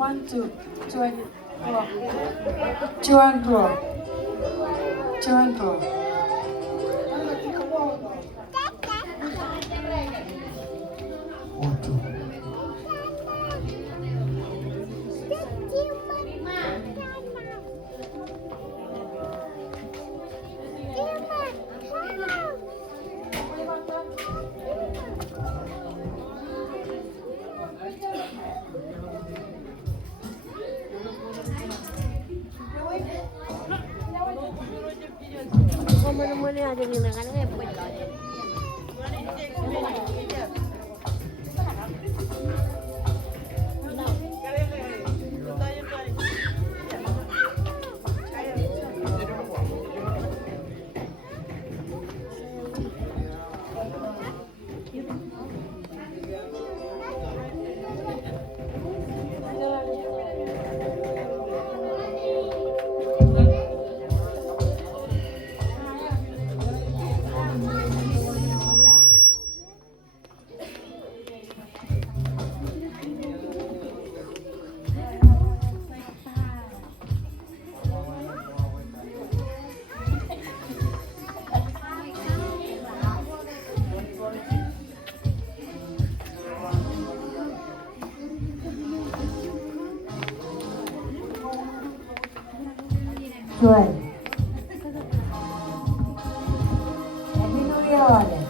want to join bro. Join bro. Join bro. Ocho. Mana-mana ada ni nak kan apa dah. Joel. Happy New Year.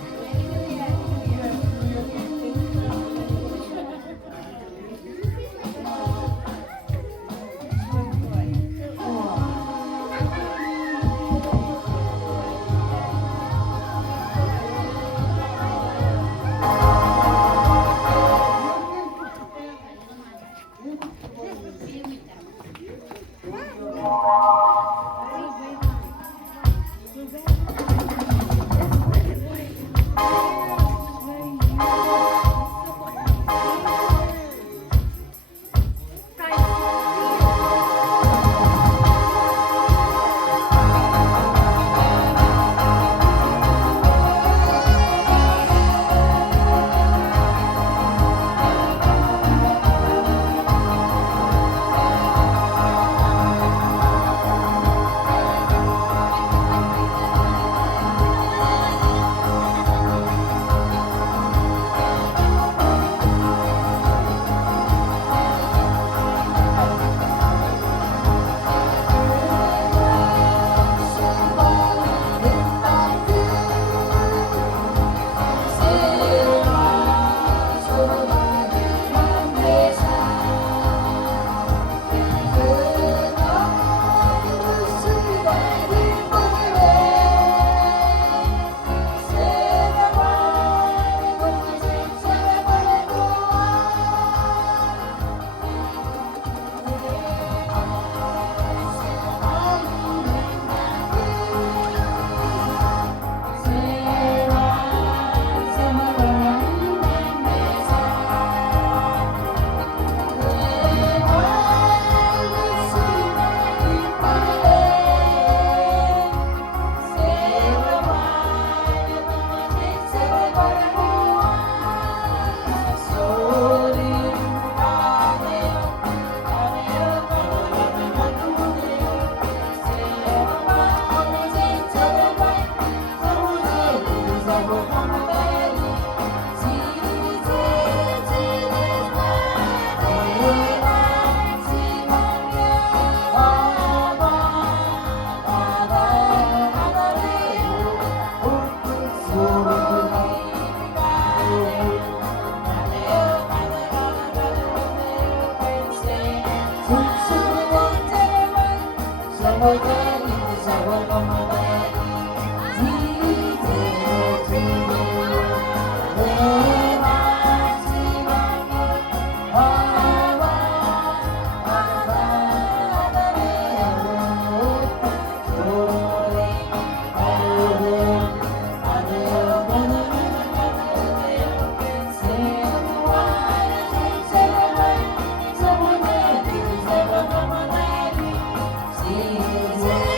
Jesus.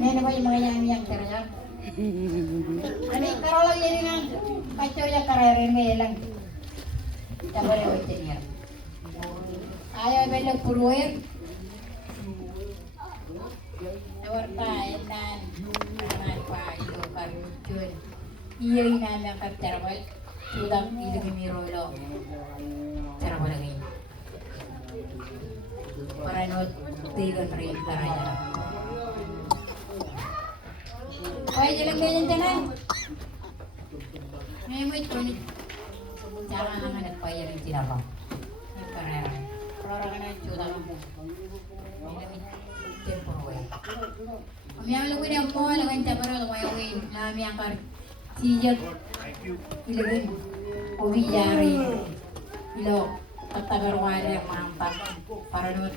Ano ba yung mga yang karya? Ano karo lang yan nga pacho ya karere ngayon lang. Dabare o tinya. Ayaw belo puruer. Nawarta enan naman pa ito karuchun. Iya inamang kaptarwal. Sudang ilagay ni Rolo. Sarap lagi. Para no tigon rin karaya. Ay, jalan ganyan dyan. Ngayon mo ito. Tsaka naman nagpaya rin sila pa. Yung karera. Pero ka na yung tsuda mo. May lamit. Tempo away. Kamiyang luwi niya po. Lagan siya pero lumayawin. Lami ang kar. Siyag. Ilagin. Uwi yari. Ilo. Tatagarwari ang mampak. Para nun.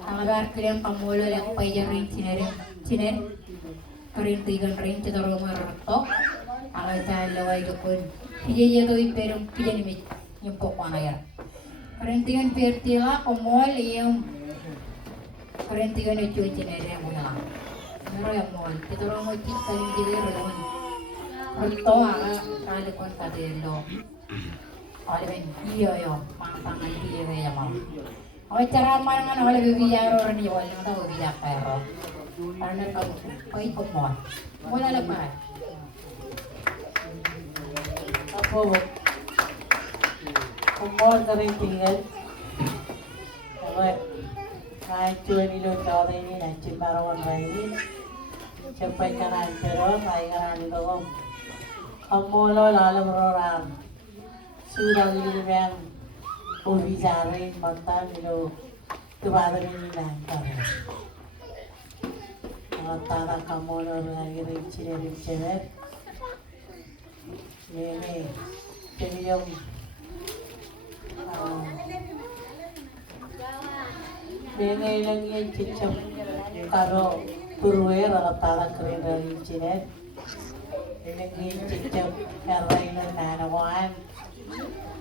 Nakagar ko yung pamulo. Nagpaya rin siner. Karintigan rin sa darong marto. Akay sa laway dukun. Pijaya to pero pijanimit yung poko na yan. Karintigan pertila kumol yung karintigan na chuchi na rin mo na lang. Meron yung mol. Ito rin mo chit karintigan rin. Rito kalikon ka dilo. Alin iyo yo. Pangtangan iyo kaya mo. Okay, cara man nga wala bibiyaro rin yun. Wala mo bibiyak pero. Partner ka ko mo. Wala lang pa. Apo, kumol ka rin tinggal. Dapat, kahit yun nilo tao rin yun, at simarawan rin yun. Siyempre ka na pero, kaya ka na nilo ko. Kamulo, lalamroran. Sudah nilo yang ubisarin, mata nilo, tumara nilo nangkar. Tara kamulo lagi rin cewek. Ini yung Nene lang yan cicam karo turwe rala tara keren rin cinet. Nene yan cicam karay na nanawan.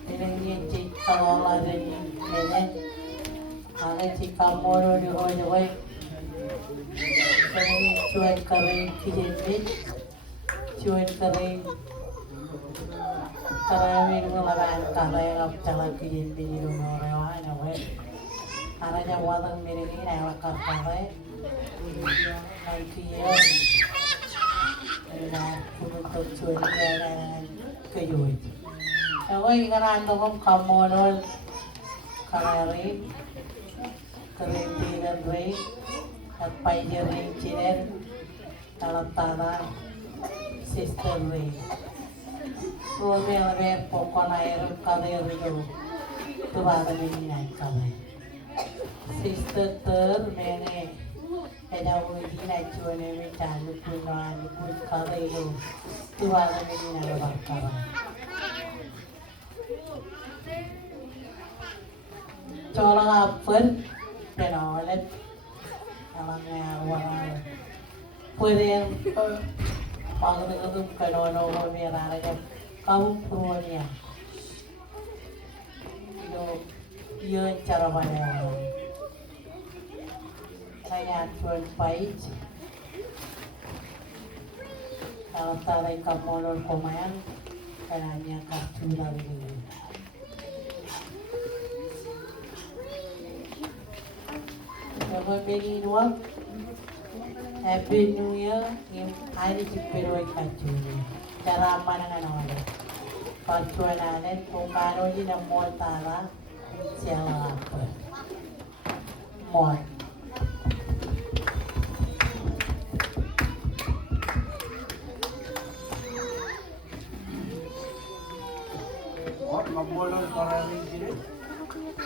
Nene yan cicam kalola rin nene. Aga cicam mono di hoy. Kami cuan kering kijinit, cuan kering Karami ngelaban kaya ngap calak kian bini rumah rewa na we. Aranya wadang miringi na lakar kaya. Nanti ya. Na punutot cuan kaya kayuy. Ako ikaran to kong kamonol karari. Kerendiran ring at payir ring cinen talatana sister ring. Robe pokon air kalir itu tu ada ini naik kalir. Sister ter mene ada wujud naik cuane mencari punan pun kalir itu tu ada ini naik bakar. Coba ngapun penolet namanya warna peren bangun itu kenono merah aja. Kamu punya itu iya cara bayar saya tuan baik kalau tarik kamu non pemain karena kartu lagi kalau beli dua Happy New Year yang hari cipiroi kartu cara apa dengan orang Pacuanan kung paano din ang mall tara siya lang ako. Mall. Magmulol para rin